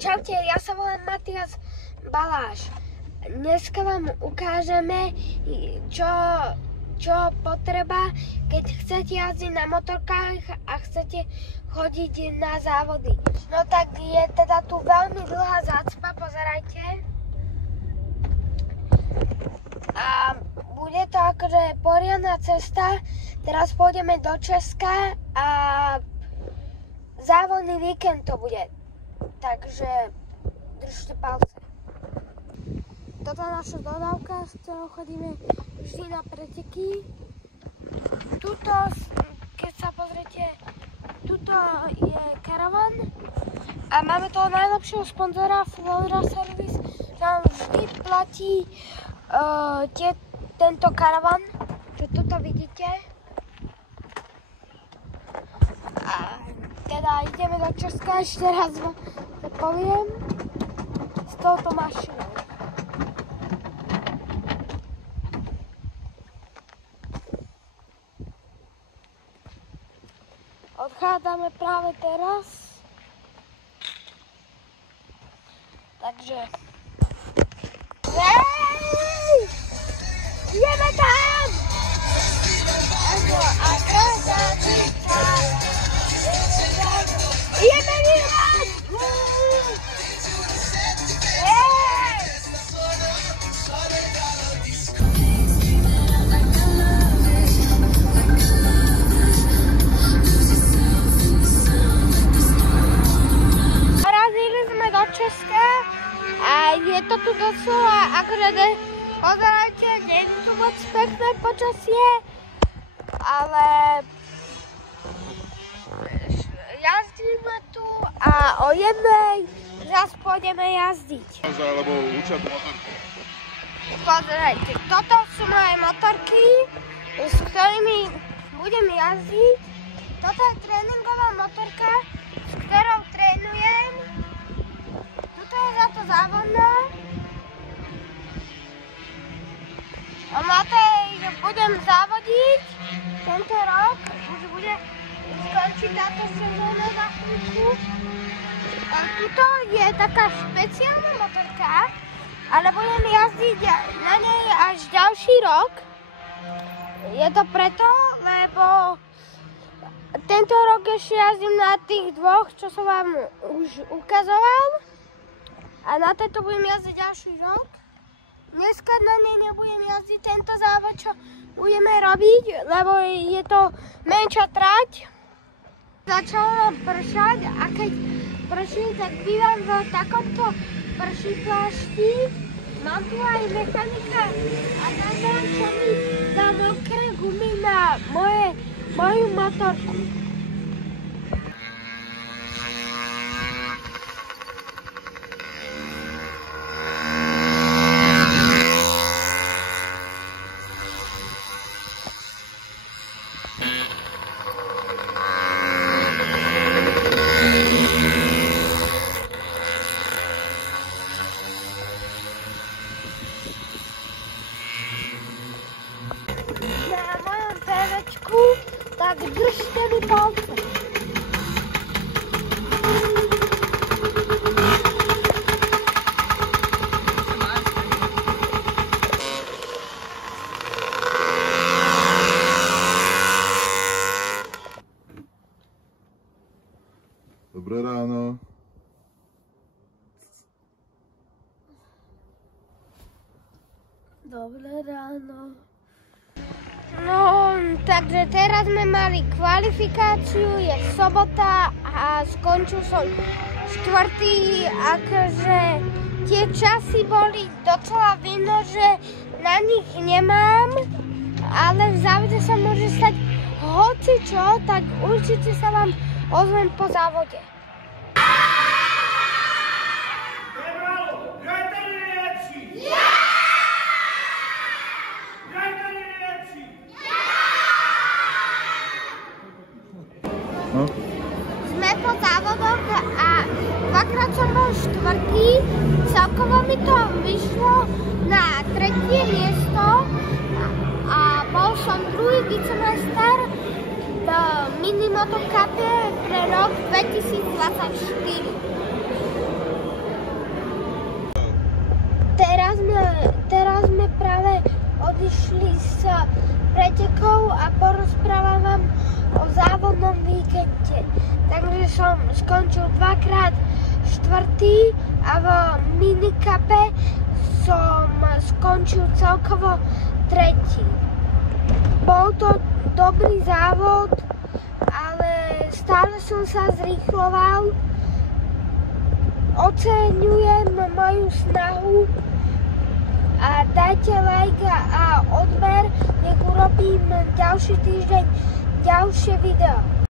Čaute, ja sa volám Matias Baláš. Dneska vám ukážeme, čo potreba, keď chcete jazdiť na motorkách a chcete chodiť na závody. No tak je teda tu veľmi dlhá zácpa, pozerajte. A bude to akože poriadna cesta. Teraz pôjdeme do Česka a závodný víkend to bude. Takže držte palce. Toto je naša dodávka, z ktorou chodíme vždy na preteky. Tuto, keď sa pozriete, tuto je karavan a máme toho najlepšieho sponzora Flora Service, že nám vždy platí tento karavan, čo tuto vidíte. A teda ideme do Česka, ešte raz vám to poviem, s touto mašinou. Odchádzame práve teraz, takže ideme tam! Ideme vyhrať! Dorazili sme do Česka a je to tu doslova, akože pozerajte, nie je tu moc pekné počasie, ale jazdíme tu a o jednej zase pôjdeme jazdiť. Alebo učať motorku. Pozerajte, toto sú moje motorky, s ktorými budem jazdiť. Toto je tréningová motorka, s ktorou trénujem. Toto je za to závodná. A na tej budem závodiť tento rok. Už bude skončiť táto sezóna za chvíľku. A tuto je taká špeciálna motorka, ale budem jazdiť na nej až ďalší rok. Je to preto, lebo tento rok ešte jazdím na tých dvoch, čo som vám už ukazoval. A na tejto budem jazdiť ďalší rok. Dneska na nej nebudem jazdiť tento závod, čo budeme robiť, lebo je to menšia trať. Začalo nám pršať a keď prší, tak bývam v takomto pršiplášti. Mám tu aj mechanika a tam sa mi dá mokré gumy na moju motorku. Tak držte mi palce. Dobré ráno. Dobré ráno. No, takže teraz sme mali kvalifikáciu, je sobota a skončil som štvrtý, akože tie časy boli docela vidno, že na nich nemám, ale v závode sa môže stať hocičo, tak určite sa vám ozvem po závode. No. Sme po závodoch a dvakrát som bol štvrtý, celkovo mi to vyšlo na tretie miesto a bol som druhý vicemajster v minimotokape pre rok 2024. prišli s pretekov a porozprávam vám o závodnom víkende. Takže som skončil dvakrát štvrtý a v minikape som skončil celkovo tretí. Bol to dobrý závod, ale stále som sa zrýchloval. Oceňujem moju snahu a dajte like a odber, nech urobím ďalší týždeň ďalšie video.